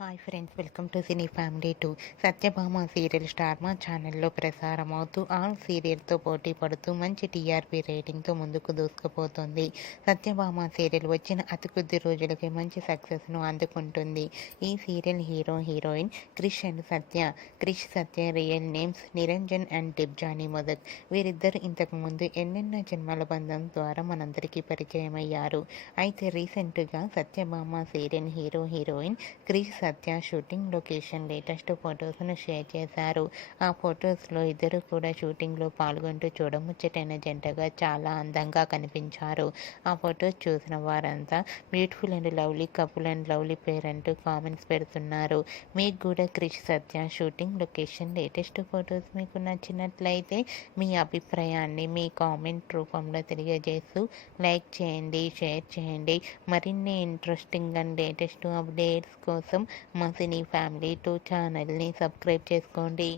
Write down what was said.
Hi friends, welcome to cine family 2. Satyabhama serial star మా ఛానల్లో ప్రసారం అవుతూ ఆల్ సీరియల్తో పోటీ పడుతూ మంచి టీఆర్పీ రేటింగ్తో ముందుకు దూసుకుపోతుంది. సత్యభామ సీరియల్ వచ్చిన అతి కొద్ది రోజులకే మంచి సక్సెస్ను అందుకుంటుంది. ఈ serial hero heroine Krish and Satya. Krish Satya real names Niranjan and Dibjani Modak. వీరిద్దరు ఇంతకుముందు ఎన్నెన్నో జన్మల బంధం ద్వారా మనందరికీ పరిచయమయ్యారు. అయితే రీసెంట్గా Satyabhama serial hero heroine Krish Satya shooting location latest ఫొటోస్ను షేర్ చేశారు. ఆ ఫొటోస్లో ఇద్దరు కూడా షూటింగ్లో పాల్గొంటూ చూడముచ్చటైన జంటగా చాలా అందంగా కనిపించారు. ఆ ఫొటోస్ చూసిన వారంతా beautiful and lovely couple and lovely పేర్ అంటూ కామెంట్స్ పెడుతున్నారు. మీకు కూడా Krish Satya shooting location latest photos మీకు నచ్చినట్లయితే మీ అభిప్రాయాన్ని మీ కామెంట్ రూపంలో తెలియజేస్తూ లైక్ చేయండి, షేర్ చేయండి. మరిన్ని ఇంట్రెస్టింగ్ అండ్ లేటెస్ట్ అప్డేట్స్ కోసం మా సినీ ఫ్యామిలీ 2 ఛానల్ని సబ్స్క్రైబ్ చేసుకోండి.